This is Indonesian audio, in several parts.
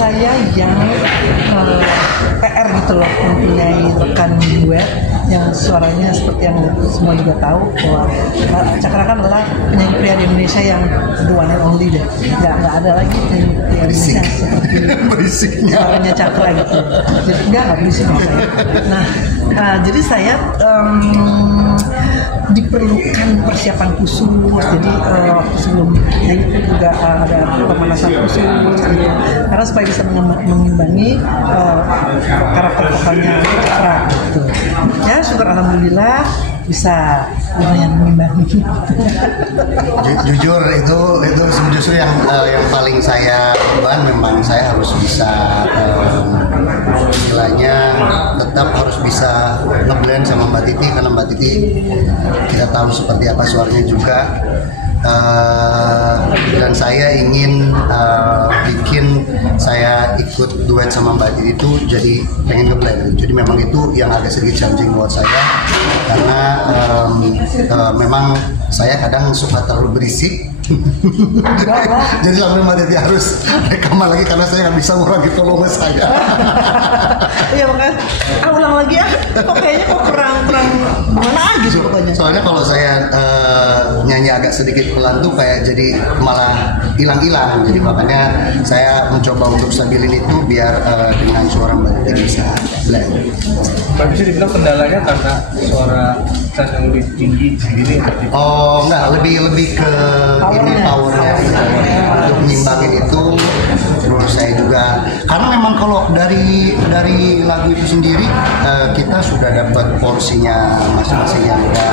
saya yang PR gitu loh, mempunyai rekan duet yang suaranya seperti yang semua juga tahu bahwa Cakra kan adalah penyanyi pria di Indonesia yang the one and only deh. Nggak ada lagi penyanyi pria Indonesia seperti suaranya Cakra gitu. Jadi nggak berisik saya. Nah, jadi saya diperlukan persiapan khusus. Jadi waktu sebelum nyanyi itu juga ada pemanasan khusus gitu. Karena supaya bisa mengimbangi karakter vokalnya Cakra gitu. Ya, syukur alhamdulillah bisa lumayan mengimbangi. Jujur itu justru yang paling saya beban, memang saya harus bisa istilahnya tetap harus bisa ngeblend sama Mbak Titi, karena Mbak Titi kita tahu seperti apa suaranya juga. Dan saya ingin bikin saya ikut duet sama Mbak Titi itu jadi pengen ngeblend. Jadi memang itu yang agak sedikit challenging buat saya, karena memang saya kadang suka terlalu berisik. Jadi sampai Mbak Titi harus rekaman lagi karena saya nggak bisa ngurangi volume saya. Iya, makanya ulang lagi ya. Kok kayaknya kurang mana gitu pokoknya. Soalnya kalau saya nyanyi agak sedikit pelan tuh kayak jadi malah hilang-hilang. Jadi makanya saya mencoba untuk stabilin itu biar dengan suara Mbak Titi bisa blend. Pak, bisa dibilang kendalanya karena suara Chan yang lebih tinggi sendiri. Oh enggak, lebih ke ini powernya untuk menyimbangin itu. Terus saya juga karena memang kalau dari lagu itu sendiri kita sudah dapat porsinya masing-masing yang udah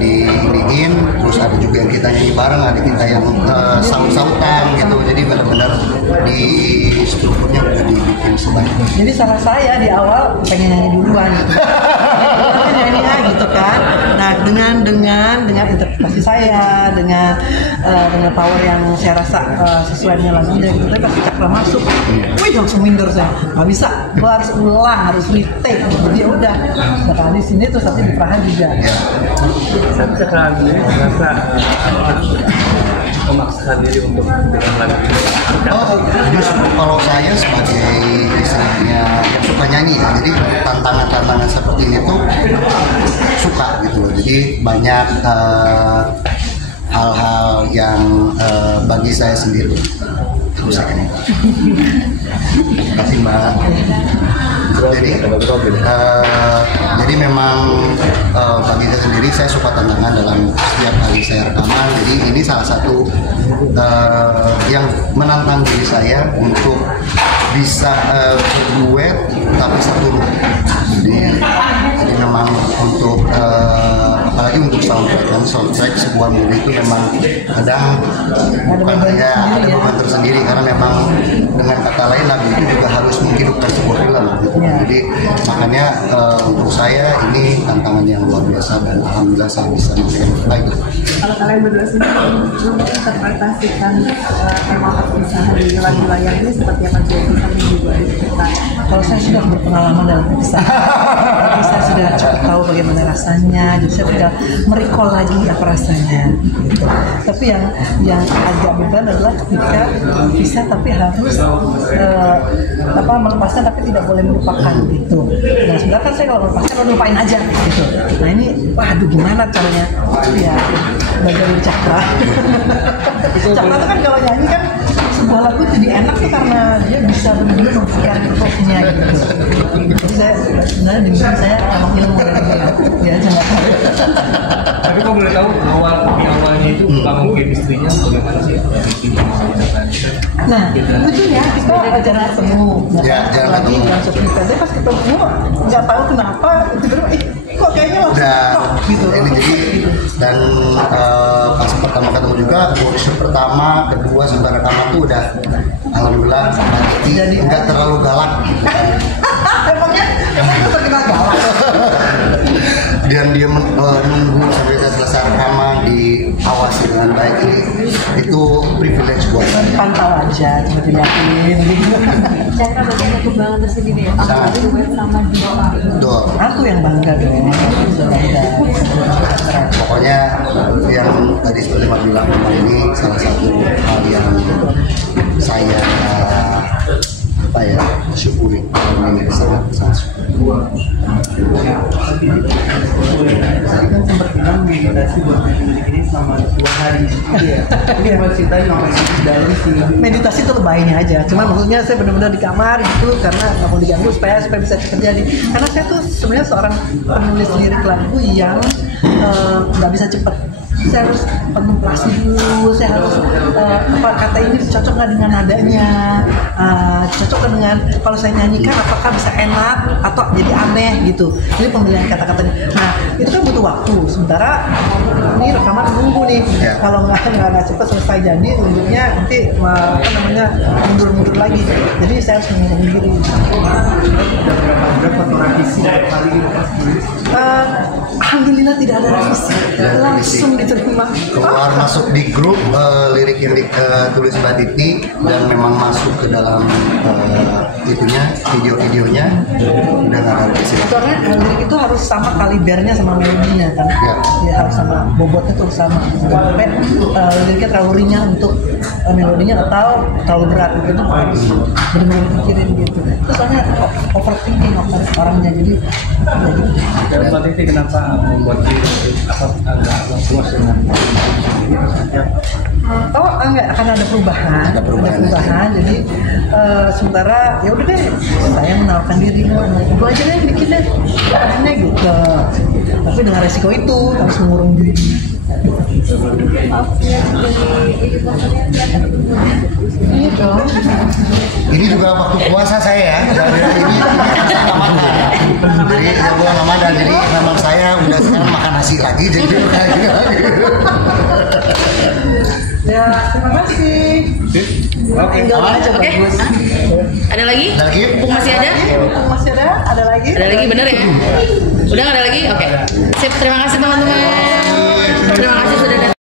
diiniin. Terus ada juga yang kita nyanyi bareng, ada kita yang saut-sautan gitu. Jadi benar-benar di strukturnya udah dibikin sebaik. Jadi salah saya di awal pengen nyanyi duluan gitu. Nyanyi gitu kan. Nah, dengan interpretasi saya, dengan power yang saya rasa sesuai dengan lagunya gitu. Tapi pas Cakra masuk, wih langsung minder saya. Nggak bisa, gua harus ulang, harus retake. Jadi ya udah. Nah, di sini terus tapi di Praha juga. Tapi Cakra sendiri merasa memaksakan diri untuk dengan lagu ini. Justru kalau saya sebagai istilahnya yang suka nyanyi ya, jadi tantangan seperti ini tuh suka gitu loh. Jadi banyak hal-hal yang bagi saya sendiri bisa ini. Terima kasih Mbak. Jadi memang bagi saya sendiri saya suka tantangan dalam setiap kali saya rekaman. Jadi ini salah satu yang menantang diri saya untuk bisa berduet tapi satu room. Jadi memang untuk apalagi untuk soundtrack sebuah movie itu memang kadang ada beban tersendiri, karena memang dengan kata lain lagu itu juga harus menghidupkan sebuah film gitu. Jadi makanya untuk saya ini tantangan yang luar biasa dan alhamdulillah saya bisa mencapai itu. Kalau kalian berdua sendiri menginterpretasikan tema perpisahan di lagu layar ini seperti apa juga juga diceritakan? Kalau saya sudah berpengalaman dalam perpisahan, jadi saya sudah cukup tahu bagaimana rasanya, jadi saya sudah merecall lagi apa rasanya. Gitu. Tapi yang agak beban adalah ketika berpisah tapi harus melepaskan tapi tidak boleh melupakan gitu. Nah sebenarnya kan saya kalau melepaskan lupain aja gitu. Nah ini, waduh gimana caranya? Ya belajar dari Cakra. Cakra itu kan kalau nyanyi kan sebuah lagu jadi enak tuh karena dia bisa benar-benar memberikan improve-nya gitu. Jadi saya sebenarnya di sini saya emang ilmu dari dia aja nggak tahu. Tapi kok boleh tahu awalnya itu bangun chemistry-nya bagaimana sih? Nah betul ya, kita jarang ketemu. Jarang lagi langsung kita deh pas ketemu nggak tahu kenapa tiba-tiba kok kayaknya langsung gitu. Ini jadi dan pas pertama ketemu juga workshop pertama, kedua sampai rekaman tuh udah alhamdulillah jadi nggak terlalu galak gitu. Emang itu terkenal galak. Dan dia nunggu sampai saya selesai rekaman, diawasi dengan baik, itu privilege buat saya. Pantau aja, cuma dilihatin gitu. Cakra berarti ada kebanggaan tersendiri ya? Apalagi duet sama Dua. Aku yang bangga dong, bangga. Pokoknya yang tadi seperti Mbak bilang, memang ini salah satu hal yang saya ini sangat suka. Tadi kan sempat bilang meditasi buat ini selama 2 hari. Iya. Mungkin buat ceritain sama di dalam sih. Meditasi itu lebaynya aja, cuma maksudnya saya benar-benar di kamar gitu karena nggak mau diganggu supaya bisa cepat jadi. Karena saya tuh sebenarnya seorang penulis lirik lagu yang nggak bisa cepet. Saya harus kontemplasi dulu, saya harus apa kata ini cocok nggak dengan nadanya, cocok nggak dengan kalau saya nyanyikan apakah bisa enak atau jadi aneh gitu. Jadi pemilihan kata-katanya. Nah itu kan butuh waktu. Sementara ini rekaman nunggu nih. Kalau nggak cepat selesai jadi ujungnya nanti apa namanya mundur-mundur lagi. Jadi saya harus mengurung diri. Berapa revisi kali ini pas tulis? Alhamdulillah tidak ada revisi, langsung diterima. Keluar masuk di grup lirik yang ditulis Mbak Titi dan memang masuk ke dalam itunya video-videonya udah nggak ada revisi. Karena lirik itu harus sama kalibernya sama melodinya kan, ya harus sama bobotnya tuh sama. Sampai liriknya terlalu ringan untuk melodinya atau terlalu berat gitu harus benar-benar pikirin gitu. Terus soalnya overthinking orangnya jadi. Mbak Titi kenapa membuat diri agak puas dengan enggak akan ada perubahan. Ada perubahan. Jadi sementara ya udah deh saya menawarkan diri gue aja deh bikin deh akhirnya gitu. Tapi dengan resiko itu harus mengurung diri. Iya dong. Ini juga waktu puasa saya ya. Ini saya nggak makan. Jadi ya bulan Ramadan. Jadi memang saya udah sekarang makan nasi lagi. Jadi kayak gini lagi. Ya terima kasih. Oke. Tinggal aja bagus. Ada lagi? Ada lagi? Mumpung masih ada? Mumpung masih ada? Ada lagi? Ada lagi bener ya? Udah nggak ada lagi? Oke. Sip, terima kasih teman-teman. Terima kasih.